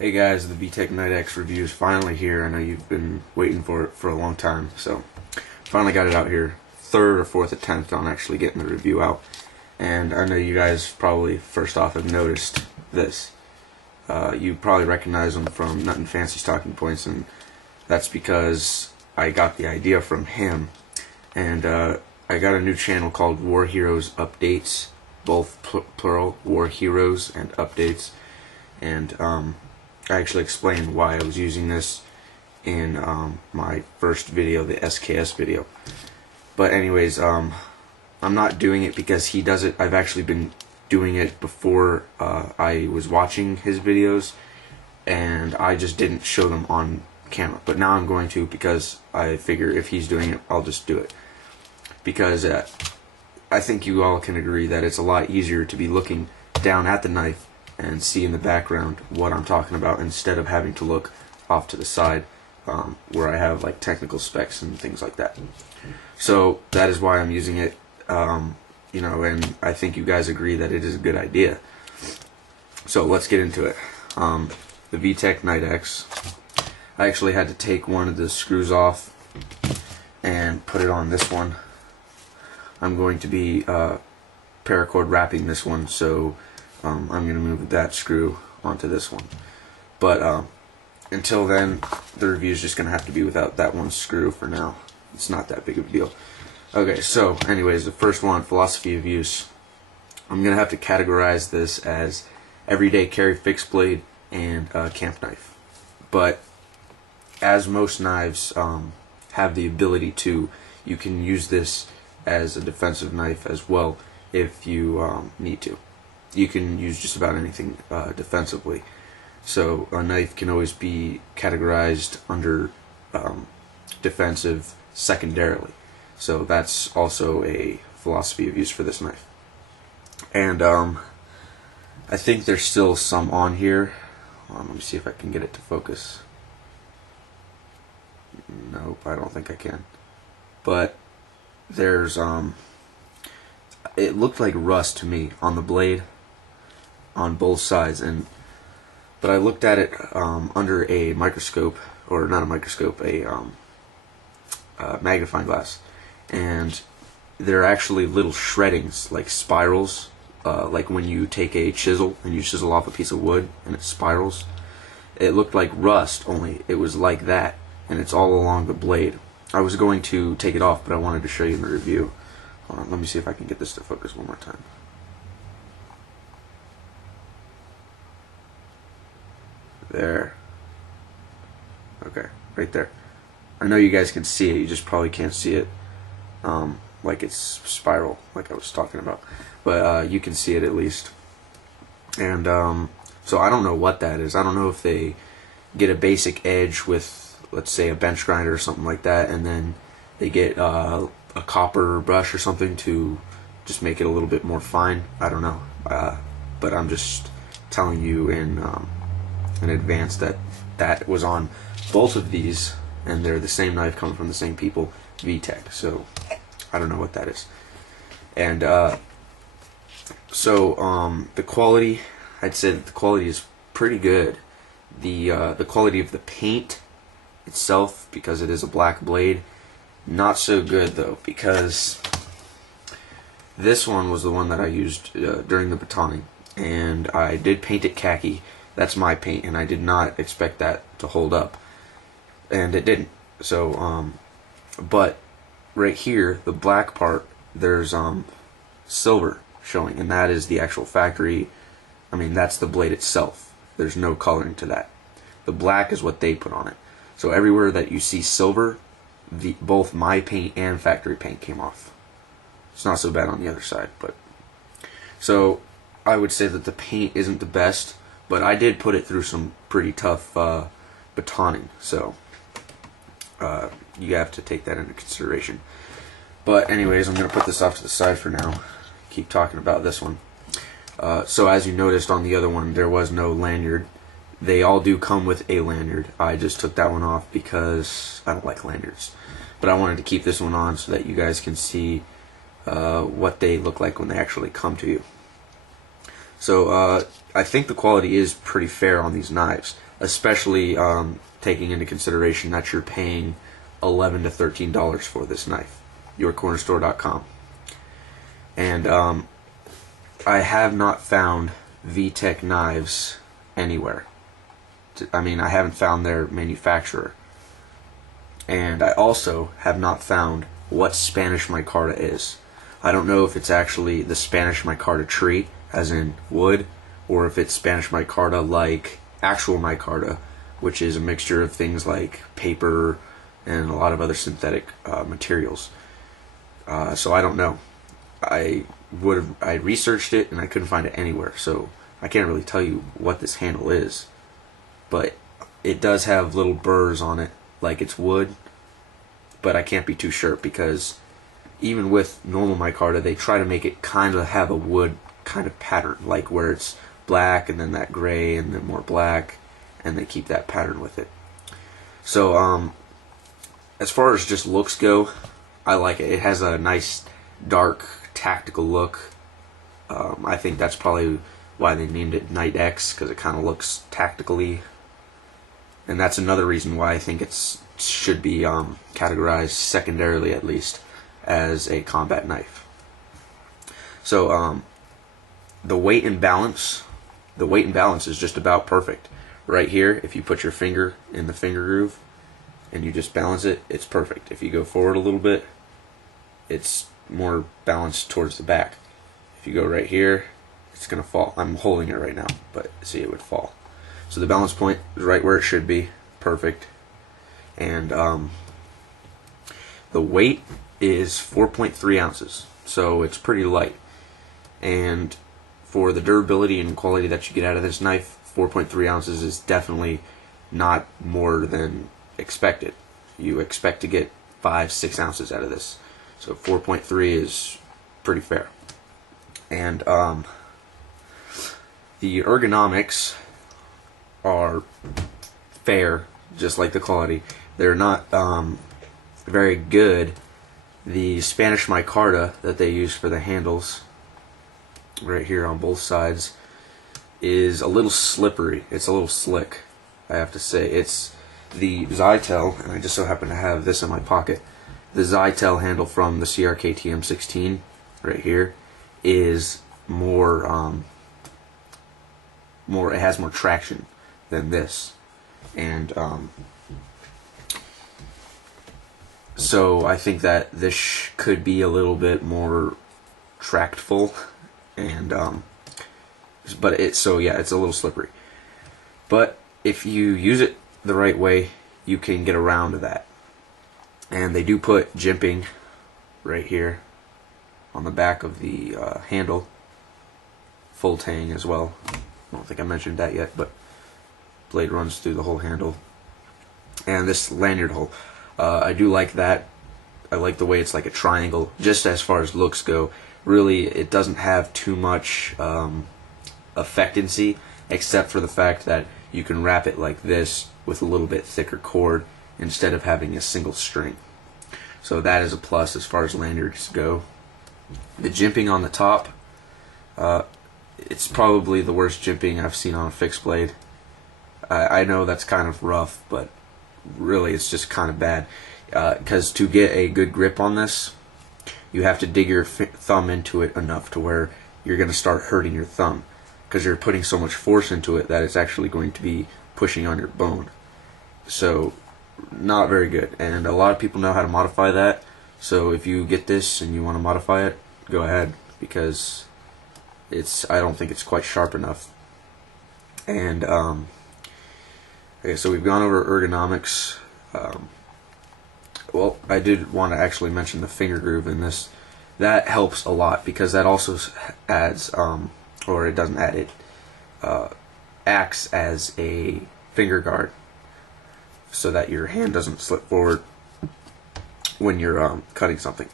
Hey guys, the Vtech Night X review is finally here. I know you've been waiting for it for a long time, so finally got it out here. Third or fourth attempt on actually getting the review out. And I know you guys probably first off have noticed this. You probably recognize them from Nothing Fancy's Talking Points, and that's because I got the idea from him. And I got a new channel called War Heroes Updates, both plural, War Heroes and Updates. And I actually explained why I was using this in my first video, the SKS video. But anyways, I'm not doing it because he does it. I've actually been doing it before I was watching his videos, and I just didn't show them on camera. But now I'm going to, because I figure if he's doing it, I'll just do it. Because I think you all can agree that it's a lot easier to be looking down at the knife and see in the background what I'm talking about instead of having to look off to the side where I have like technical specs and things like that. So that is why I'm using it, you know, and I think you guys agree that it is a good idea. So let's get into it. The Vtech Night X, I actually had to take one of the screws off and put it on this one. I'm going to be paracord wrapping this one, so I'm going to move that screw onto this one. But until then, the review is just going to have to be without that one screw for now. It's not that big of a deal. Okay, so anyways, the first one, philosophy of use. I'm going to have to categorize this as everyday carry fixed blade and camp knife. But as most knives have the ability to, you can use this as a defensive knife as well if you need to. You can use just about anything defensively. So a knife can always be categorized under defensive secondarily. So that's also a philosophy of use for this knife. And I think there's still some on here. Let me see if I can get it to focus. Nope, I don't think I can. But there's it looked like rust to me on the blade on both sides, but I looked at it under a microscope, or not a microscope, a magnifying glass, and there are actually little shreddings, like spirals, like when you take a chisel and you chisel off a piece of wood and it spirals. It looked like rust, only it was like that, and it's all along the blade. I was going to take it off, but I wanted to show you in the review. Hold on, let me see if I can get this to focus one more time. There. Okay, right there. I know you guys can see it, you just probably can't see it like it's spiral, like I was talking about. But you can see it at least. And so I don't know what that is. I don't know if they get a basic edge with, let's say, a bench grinder or something like that, and then they get a copper brush or something to just make it a little bit more fine. I don't know. But I'm just telling you in advance that that was on both of these, and they're the same knife coming from the same people, Vtech. So I don't know what that is. And so the quality, I'd say that the quality is pretty good. The quality of the paint itself, because it is a black blade, not so good though, because this one was the one that I used during the batoning, and I did paint it khaki. That's my paint, and I did not expect that to hold up, and it didn't. So but right here, the black part, there's silver showing, and that is the actual factory. I mean, that's the blade itself. There's no coloring to that. The black is what they put on it. So everywhere that you see silver, both my paint and factory paint came off. It's not so bad on the other side, but so I would say that the paint isn't the best, but I did put it through some pretty tough batoning, so you have to take that into consideration. But anyways, I'm going to put this off to the side for now. Keep talking about this one. So as you noticed on the other one, there was no lanyard. They all do come with a lanyard. I just took that one off because I don't like lanyards. But I wanted to keep this one on so that you guys can see what they look like when they actually come to you. So I think the quality is pretty fair on these knives, especially taking into consideration that you're paying $11 to $13 for this knife. YourCornerStore.com. And I have not found Vtech knives anywhere. I mean, I haven't found their manufacturer. And I also have not found what Spanish micarta is. I don't know if it's actually the Spanish micarta tree, as in wood, or if it's Spanish micarta like actual micarta, which is a mixture of things like paper and a lot of other synthetic materials. So I don't know. I researched it and I couldn't find it anywhere, so I can't really tell you what this handle is. But it does have little burrs on it, like it's wood, but I can't be too sure because even with normal micarta, they try to make it kind of have a wood kind of pattern, like where it's black and then that gray and then more black, and they keep that pattern with it. So as far as just looks go, I like it. It has a nice dark tactical look. I think that's probably why they named it Night X, because it kind of looks tactically. And that's another reason why I think it should be categorized secondarily, at least, as a combat knife. So the weight and balance is just about perfect. Right here, if you put your finger in the finger groove and you just balance it, it's perfect. If you go forward a little bit, it's more balanced towards the back. If you go right here, it's gonna fall. I'm holding it right now, but see, it would fall. So the balance point is right where it should be, perfect. And the weight is 4.3 ounces, so it's pretty light. And for the durability and quality that you get out of this knife, 4.3 ounces is definitely not more than expected. You expect to get 5-6 ounces out of this, so 4.3 is pretty fair. And the ergonomics are fair, just like the quality. They're not very good. The Spanish micarta that they use for the handles, right here on both sides, is a little slippery. It's a little slick, I have to say. It's the Zytel, and I just so happen to have this in my pocket. The Zytel handle from the CRKTM16 right here is more, it has more traction than this, and so I think that this could be a little bit more tractful, and but it's a little slippery. But if you use it the right way, you can get around that. And they do put jimping right here on the back of the handle, full tang as well. I don't think I mentioned that yet, but blade runs through the whole handle. And this lanyard hole, I do like that. I like the way it's like a triangle, just as far as looks go. Really, it doesn't have too much effectancy, except for the fact that you can wrap it like this with a little bit thicker cord instead of having a single string. So that is a plus as far as lanyards go. The jimping on the top, it's probably the worst jimping I've seen on a fixed blade. I know that's kind of rough, but really it's just kind of bad. Because to get a good grip on this, you have to dig your thumb into it enough to where you're going to start hurting your thumb, because you're putting so much force into it that it's actually going to be pushing on your bone. So not very good, and a lot of people know how to modify that. So if you get this and you want to modify it, go ahead, because I don't think it's quite sharp enough. And okay, so we've gone over ergonomics. Well, I did want to actually mention the finger groove in this. That helps a lot, because that also adds, or it doesn't add, it acts as a finger guard, so that your hand doesn't slip forward when you're cutting something.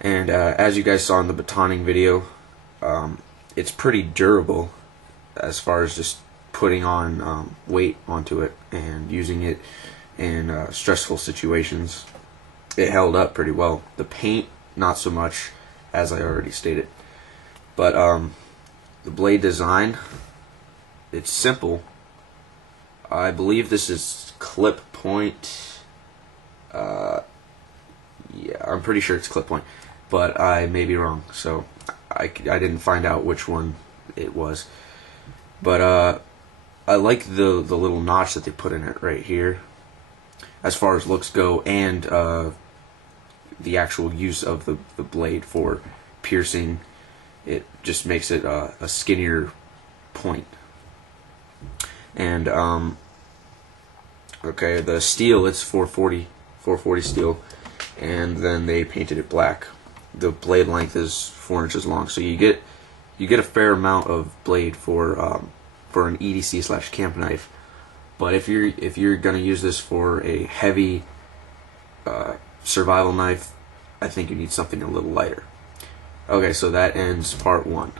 And as you guys saw in the batoning video, it's pretty durable as far as just putting on weight onto it and using it in stressful situations. It held up pretty well. The paint, not so much, as I already stated. But the blade design, it's simple. I believe this is clip point. Yeah, I'm pretty sure it's clip point, but I may be wrong, so I didn't find out which one it was. But I like the little notch that they put in it right here, as far as looks go, and the actual use of the blade for piercing. It just makes it a skinnier point. And okay, the steel, it's 440 steel, and then they painted it black. The blade length is 4 inches long, so you get a fair amount of blade for an EDC / camp knife. But if you're gonna use this for a heavy survival knife, I think you need something a little lighter. Okay, so that ends part 1.